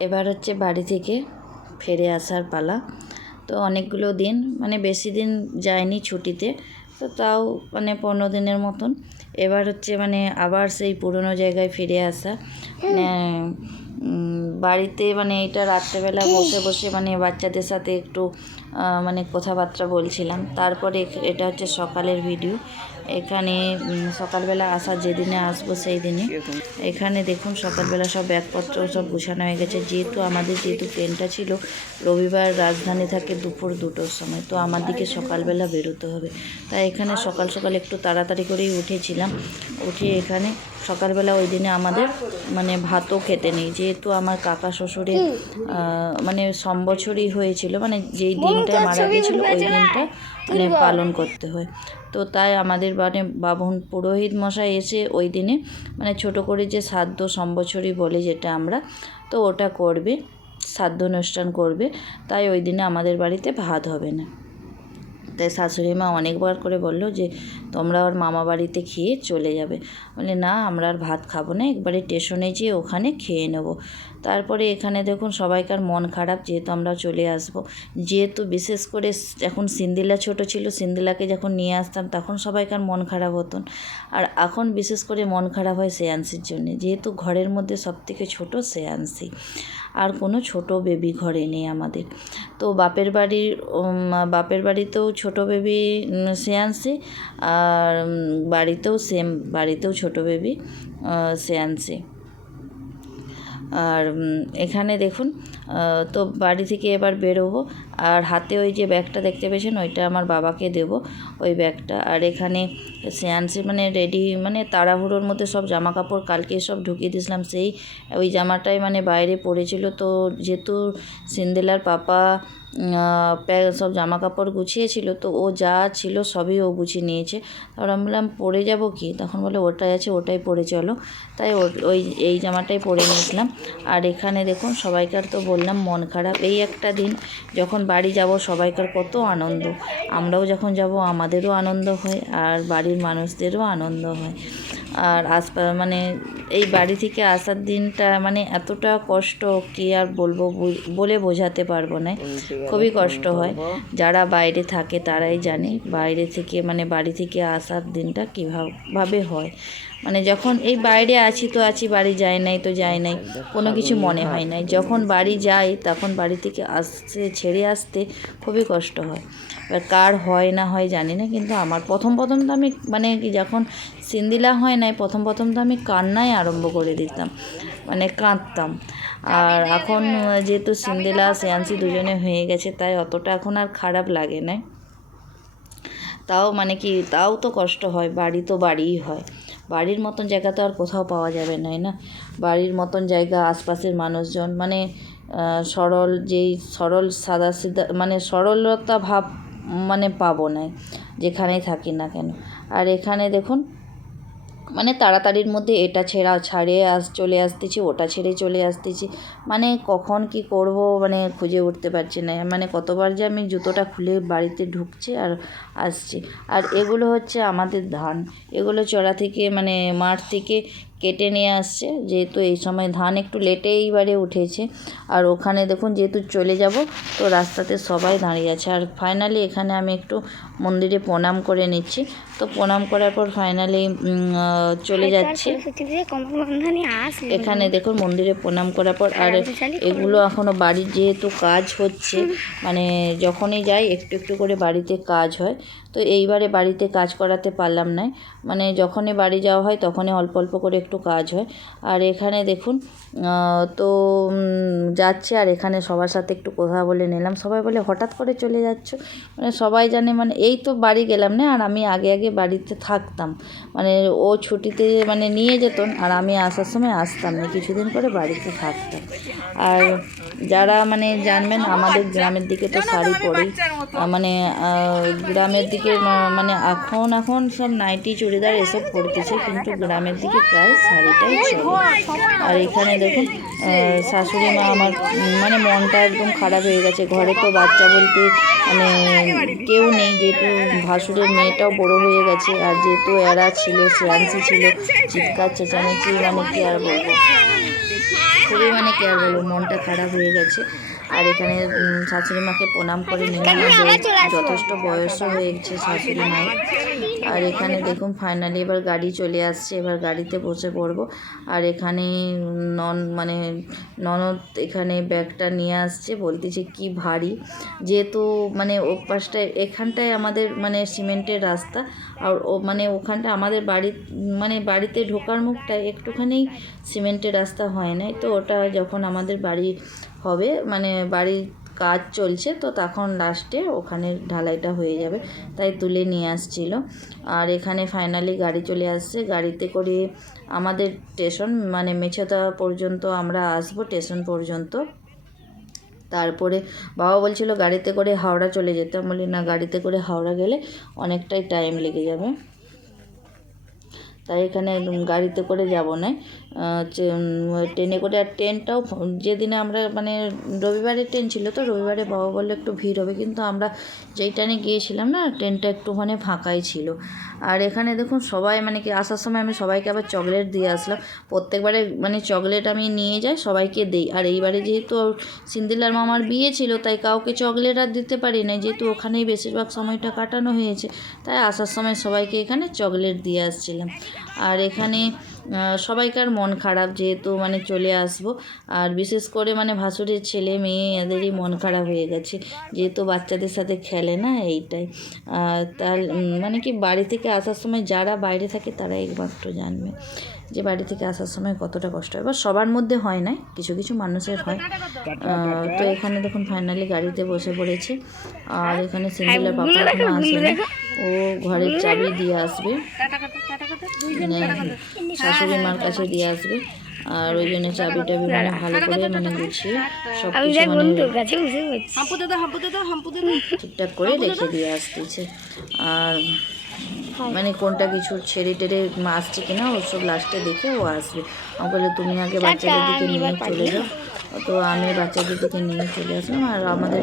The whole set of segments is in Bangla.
এবার হচ্ছে বাড়ি থেকে ফিরে আসার পালা। তো অনেকগুলো দিন মানে বেশি দিন যায়নি ছুটিতে, তো তাও মানে পনেরো দিনের মতন। এবার হচ্ছে মানে আবার সেই পুরনো জায়গায় ফিরে আসা। মানে বাড়িতে মানে এটা রাত্রেবেলা বসে বসে মানে বাচ্চাদের সাথে একটু মানে কথাবার্তা বলছিলাম। তারপরে এটা হচ্ছে সকালের ভিডিও। এখানে সকালবেলা আসা যেদিনে আসব সেই দিনে। এখানে দেখুন সকালবেলা সব ব্যাগপত্র সব গুছানো হয়ে গেছে। যেহেতু আমাদের যেহেতু ট্রেনটা ছিল, রবিবার রাজধানী থাকে দুপুর দুটোর সময়, তো আমার দিকে সকালবেলা বেরোতে হবে। তাই এখানে সকাল সকাল একটু তাড়াতাড়ি করেই উঠেছিলাম। উঠে এখানে সকালবেলা ওই দিনে আমাদের মানে ভাতও খেতে নেই। যেহেতু আমার কাকা শ্বশুরের মানে সম্বছরই হয়েছিল মানে যেই দিনটা মারা গেছিল ওই দিনটা মানে পালন করতে হয়। তো তাই আমাদের মানে বাবন পুরোহিত মশাই এসে ওই দিনে মানে ছোট করে যে শ্রাদ্ধ সম্বছরই বলে যেটা আমরা তো ওটা করবে শ্রাদ্ধ অনুষ্ঠান করবে তাই ওই দিনে আমাদের বাড়িতে ভাত হবে না। তাই শাশুড়ি মা অনেকবার করে বলল যে তোমরা ওর মামা বাড়িতে খেয়ে চলে যাবে। বলে না আমরা আর ভাত খাব না একবারে স্টেশনে যেয়ে ওখানে খেয়ে নেব। তারপরে এখানে দেখুন সবাইকার মন খারাপ, যেহেতু আমরা চলে আসব। যেহেতু বিশেষ করে যখন সিন্দিলা ছোট ছিল, সিন্দিলাকে যখন নিয়ে আসতাম, তখন সবাইকার মন খারাপ হতো। আর এখন বিশেষ করে মন খারাপ হয় শ্রেয়াংশীর জন্য। যেহেতু ঘরের মধ্যে সবথেকে ছোট শ্রেয়াংশী। আর কোনো ছোট বেবি ঘরে নেই আমাদের। তো বাপের বাড়ির বাপের বাড়িতেও ছোট বেবি শ্রেয়াংশী, আর বাড়িতেও সেম বাড়িতেও ছোট বেবি শ্রেয়াংশী। আর এখানে দেখুন তো বাড়ি থেকে এবার বেরোবো। আর হাতে ওই যে ব্যাগটা দেখতে পেয়েছেন, ওইটা আমার বাবাকে দেব, ওই ব্যাগটা। আর এখানে শ্রেয়াংশী মানে রেডি মানে তাড়াহুড়োর মধ্যে সব জামা কাপড় কালকে সব ঢুকিয়ে দিয়েছিলাম। সেই ওই জামাটাই মানে বাইরে পড়েছিল। তো যেহেতু সিন্দেলার পাপা সব জামা কাপড় গুছিয়েছিল, তো ও যা ছিল সবই ও গুছিয়ে নিয়েছে। তারপর আমি বললাম, পরে যাব কি? তখন বলে, ওটাই আছে, ওটাই পরে চলো। তাই ওই, এই জামাটাই পরে নিয়েছিলাম। আর এখানে দেখুন, সবাইকার তো বললাম, মন খারাপ। এই একটা দিন যখন বাড়ি যাব, সবাইকার কত আনন্দ। আমরাও যখন যাব, আমাদেরও আনন্দ হয়, আর বাড়ির মানুষদেরও আনন্দ হয়। আর আস মানে এই বাড়ি থেকে আসার দিনটা মানে এতটা কষ্ট কি আর বলব বলে বোঝাতে পারব না। খুবই কষ্ট হয়। যারা বাইরে থাকে তারাই জানে বাইরে থেকে মানে বাড়ি থেকে আসার দিনটা কীভাবে হয়। মানে যখন এই বাইরে আছি তো আছি বাড়ি যাই নাই তো যাই নাই কোনো কিছু মনে হয় নাই। যখন বাড়ি যাই তখন বাড়ি থেকে আসতে ছেড়ে আসতে খুবই কষ্ট হয়। এবার কার হয় না হয় জানি না কিন্তু আমার প্রথম প্রথম তো আমি মানে কি যখন সিন্দিলা হয় নাই প্রথম প্রথম তো আমি কান্নাই আরম্ভ করে দিতাম মানে কাঁদতাম। আর এখন যেহেতু সিন্দিলা শ্রেয়াংশী দুজনে হয়ে গেছে তাই অতটা এখন আর খারাপ লাগে না তাও মানে কি তাও তো কষ্ট হয় বাড়ি তো বাড়িই হয়। বাড়ির মতন জায়গা তো আর কোথাও পাওয়া যাবে না না? বাড়ির মতন জায়গা আশপাশের মানুষজন মানে সরল যেই সরল সাদা সিধা মানে সরলতা ভাব মানে পাবো না, যেখানেই থাকি না কেন। আর এখানে দেখুন মানে তাড়াতাড়ির মধ্যে এটা ছেড়া ছাড়িয়ে আস, চলে আসতেছি, ওটা ছেড়ে চলে আসতেছি। মানে কখন কি করব মানে খুঁজে উঠতে পারছি না। মানে কতবার যে আমি জুতোটা খুলে বাড়িতে ঢুকছি আর আসছি। আর এগুলো হচ্ছে আমাদের ধান। এগুলো চড়া থেকে মানে মাঠ থেকে কেটে নিয়ে আসছে। যেহেতু এই সময় ধান একটু লেটে এইবারে উঠেছে। আর ওখানে দেখুন যেহেতু চলে যাব তো রাস্তাতে সবাই দাঁড়িয়ে আছে। আর ফাইনালি এখানে আমি একটু মন্দিরে প্রণাম করে নিচ্ছি। তো প্রণাম করার পর ফাইনালি চলে যাচ্ছি। কমলবন্ধনী আসলে। এখানে দেখুন মন্দিরে প্রণাম করার পর আর এগুলো এখনও বাড়ির যেহেতু কাজ হচ্ছে মানে যখনই যাই একটু একটু করে বাড়িতে কাজ হয়। তো এইবারে বাড়িতে কাজ করাতে পারলাম না মানে যখনই বাড়ি যাওয়া হয় তখনই অল্প অল্প করে একটু কাজ হয়। আর এখানে দেখুন তো যাচ্ছে আর এখানে সবার সাথে একটু কথা বলে নিলাম। সবাই বলে, হঠাৎ করে চলে যাচ্ছ? মানে সবাই জানে মানে এই তো বাড়ি গেলাম না, আর আমি আগে আগে বাড়িতে থাকতাম। মানে ও ছুটিতে মানে নিয়ে যেত আর আমি আসার সময় আসতাম না, কিছুদিন পরে বাড়িতে থাকতাম। আর যারা মানে জানবেন, আমাদের গ্রামের দিকে তো শাড়ি পরেই মানে গ্রামের দিকে মানে এখন এখন সব নাইটি চুড়িদার এসব পড়তেছে কিন্তু গ্রামের দিকে প্রায় শাড়িটাই চলে। আর এখানে দেখুন শাশুড়ি মা আমার মানে মনটা একদম খারাপ হয়ে গেছে। ঘরে তো বাচ্চা বলতে মানে কেউ নেই, যেহেতু ভাসুরের মেয়েটাও বড় হয়ে গেছে, আর যেহেতু এরা ছিল, শ্রেয়াংশী ছিল, চিৎকার, চেঁচামেচি মানে কি আর বলব? খুবই মানে কি আর বলব, মনটা খারাপ হয়ে গেছে। আর এখানে শাশুড়ি মাকে প্রণাম করে আর যথেষ্ট বয়সও হয়ে গেছে শাশুড়ি মায়ের। আর এখানে দেখুন ফাইনালি এবার গাড়ি চলে আসছে, এবার গাড়িতে বসে পড়ব। আর এখানে নন মানে ননদ এখানে ব্যাগটা নিয়ে আসছে, বলতেছে কি ভারী। যেহেতু মানে ও পাশটায় এখানটায় আমাদের মানে সিমেন্টের রাস্তা। আর ও মানে ওখানটা আমাদের বাড়ি মানে বাড়িতে ঢোকার মুখটায় একটুখানি সিমেন্টের রাস্তা হয় নাই। তো ওটা যখন আমাদের বাড়ি হবে মানে বাড়ির কাজ চলছে, তো তখন লাস্টে ওখানে ঢালাইটা হয়ে যাবে। তাই তুলে নিয়ে আসছিল। আর এখানে ফাইনালি গাড়ি চলে আসছে। গাড়িতে করে আমাদের স্টেশন মানে মেছেদা পর্যন্ত আমরা আসব স্টেশন পর্যন্ত। তারপরে বাবা বলছিল গাড়িতে করে হাওড়া চলে যেতে। বলি, না, গাড়িতে করে হাওড়া গেলে অনেকটাই টাইম লেগে যাবে। তাই এখানে গাড়িতে করে যাব না ট্রেনে করে আর ট্রেনটাও যেদিনে আমরা মানে রবিবারে ট্রেন ছিল তো, রবিবারে বাবা বলল একটু ভিড় হবে, কিন্তু আমরা যেই ট্রেনে গিয়েছিলাম না, ট্রেনটা একটুখানি ফাঁকাই ছিল। আর এখানে দেখুন সবাই মানে কি, আসার সময় আমি সবাইকে আবার চকলেট দিয়ে আসলাম। প্রত্যেকবারে মানে চকলেট আমি নিয়ে যাই, সবাইকে দিই। আর এইবারে যেহেতু সিন্দিলার মামার বিয়ে ছিল, তাই কাউকে চকলেট আর দিতে পারি না যেহেতু ওখানেই বেশিরভাগ সময়টা কাটানো হয়েছে, তাই আসার সময় সবাইকে এখানে চকলেট দিয়ে আসছিলাম। আর এখানে সবাইকার মন খারাপ যেহেতু মানে চলে আসব। আর বিশেষ করে মানে ভাসুরের ছেলে মেয়ে এদেরই মন খারাপ হয়ে গেছে, যেহেতু বাচ্চাদের সাথে খেলে না এইটাই। তার মানে কি বাড়ি থেকে আসার সময় যারা বাইরে থাকে তারা একমাত্র জানবে। যে বাড়ি থেকে আসার সময় কতটা কষ্ট হয়। এবার সবার মধ্যে হয় না কিছু কিছু মানুষের হয়। আহ, তো এখানে দেখুন ফাইনালি গাড়িতে বসে পড়েছে। আর এখানে সিঙ্গেলের পাপা এখনও আসেনি। ও ঘরের চাবি দিয়ে আসবে। মানে শাশুড়ি মার কাছে দিয়ে আসবে। আর ওই জন্য চাবি টাবি মানে ভালো করে মানে গুছিয়ে সব কিছু মানে বন্ধুর কাছে বসে পড়ছি। ঠিকঠাক করে রেখে দিয়ে আসতেছে। আর মানে কোনটা কিছু ছেড়ে টেড়ে আসছে কিনা ও সব লাস্টে দেখে ও আসবে। আমি বলে তুমি আগে বাচ্চাদের দিকে নিয়ে চলে যাও। তো আমি বাচ্চাদের দিকে নিয়ে চলে আসলাম আর আমাদের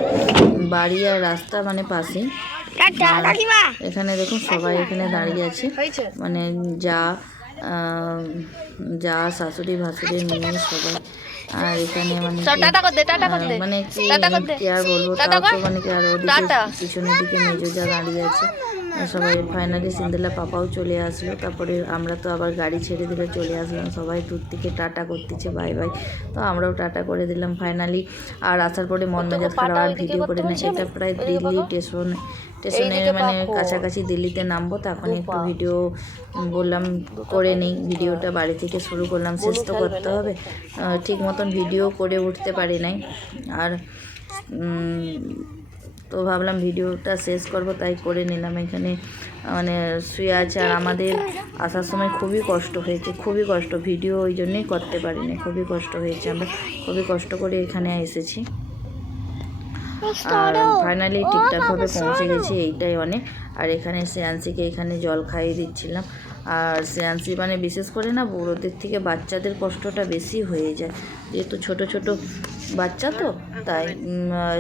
বাড়ি আর রাস্তা মানে পাশেই। এখানে দেখুন সবাই এখানে দাঁড়িয়ে আছে। মানে যা আহ, যা শাশুড়ি ভাসুরের মেয়ে সবাই। আর এখানে মানে কি- মানে কি কি আর বলব তাও তো মানে কি আর ওদিকে পিছনের দিকে মেজো যা দাঁড়িয়ে আছে। সবাই ফাইনালি সিন্দেলা পাপাও চলে আসলো। তারপরে আমরা তো আবার গাড়ি ছেড়ে দিলে চলে আসলাম। সবাই দূর থেকে টাটা করতেছে বাই বাই তো আমরাও টাটা করে দিলাম ফাইনালি আর আসার পরে মন মেজাজ খারাপ। আর ভিডিও করে না এটা প্রায় দিল্লি স্টেশন স্টেশনে মানে কাছাকাছি দিল্লিতে নামবো। তখন একটু ভিডিও বললাম করে নিই। ভিডিওটা বাড়ি থেকে শুরু করলাম শেষ তো করতে হবে। ঠিক মতন ভিডিও করে উঠতে পারি নাই। আর তো ভাবলাম ভিডিওটা শেষ করব, তাই করে নিলাম। এখানে মানে শুয়ে আছে আর আমাদের আসার সময় খুবই কষ্ট হয়েছে, খুবই কষ্ট। ভিডিও ওই জন্যেই করতে পারিনি, খুবই কষ্ট হয়েছে আমরা, খুবই কষ্ট করে এখানে এসেছি। আর ফাইনালি ঠিকঠাকভাবে পৌঁছে গেছি এইটাই অনেক। আর এখানে শ্রেয়ান্সিকে এখানে জল খাইয়ে দিচ্ছিলাম। আর শ্রেয়ান্সি মানে বিশেষ করে না বুড়োদের থেকে বাচ্চাদের কষ্টটা বেশি হয়ে যায়। যেহেতু ছোট ছোট বাচ্চা তো তাই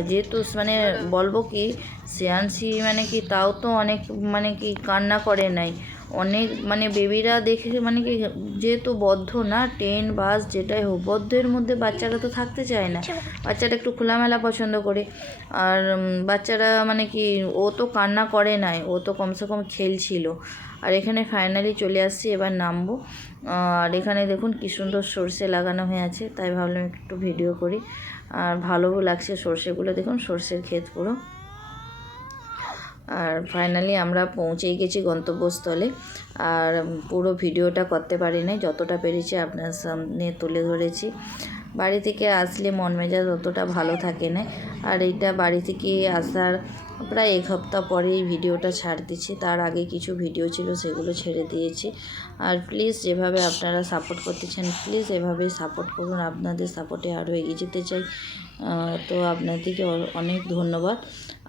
যেহেতু মানে বলব কি শ্রেয়ান্সি মানে কি তাও তো অনেক মানে কি কান্না করে নাই। অনেক মানে বেবিরা দেখে মানে কি যেহেতু বদ্ধ না, ট্রেন, বাস যেটাই হোক, বদ্ধের মধ্যে বাচ্চারা তো থাকতে চায় না। বাচ্চারা একটু খোলামেলা পছন্দ করে। আর বাচ্চারা মানে কি, ও তো কান্না করে নাই, ও তো কমসে কম খেলছিল। আর এখানে ফাইনালি চলে আসছি, এবার নামবো। আর এখানে দেখুন কি সুন্দর সর্ষে লাগানো হয়ে আছে, তাই ভাবলাম একটু ভিডিও করি। আর ভালোও লাগছে সর্ষেগুলো, দেখুন সর্ষের ক্ষেত পুরো। আর ফাইনালি আমরা পৌঁছেই গেছি গন্তব্যস্থলে। আর পুরো ভিডিওটা করতে পারি নাই, যতটা পেরেছি আপনার সামনে তুলে ধরেছি। বাড়ি থেকে আসলে মন মেজাজ অতটা ভালো থাকে না। আর এইটা বাড়ি থেকে আসার প্রায় এক সপ্তাহ পরে এই ভিডিওটা ছাড় দিচ্ছি। তার আগে কিছু ভিডিও ছিল, সেগুলো ছেড়ে দিয়েছি। আর প্লিজ যেভাবে আপনারা সাপোর্ট করতেছেন প্লিজ এভাবেই সাপোর্ট করুন। আপনাদের সাপোর্টে আরও এগিয়ে যেতে চাই। তো আপনাদেরকে অনেক ধন্যবাদ।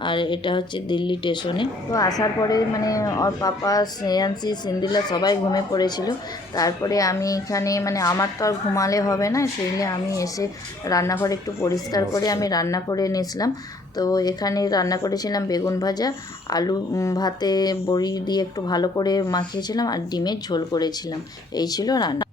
আর এটা হচ্ছে দিল্লি স্টেশনে। তো আসার পরে মানে ওর পাপা, শ্রেয়াংশী, সিন্দিলা সবাই ঘুমে পড়েছিল। তারপরে আমি এখানে মানে আমার তো আর ঘুমালে হবে না সেই নিয়ে আমি এসে রান্নাঘরে একটু পরিষ্কার করে আমি রান্না করে নিয়েছিলাম তো এখানে রান্না করেছিলাম বেগুন ভাজা, আলু ভাতে বড়ি দিয়ে একটু ভালো করে মাখিয়েছিলাম আর ডিমের ঝোল করেছিলাম। এই ছিল রান্না।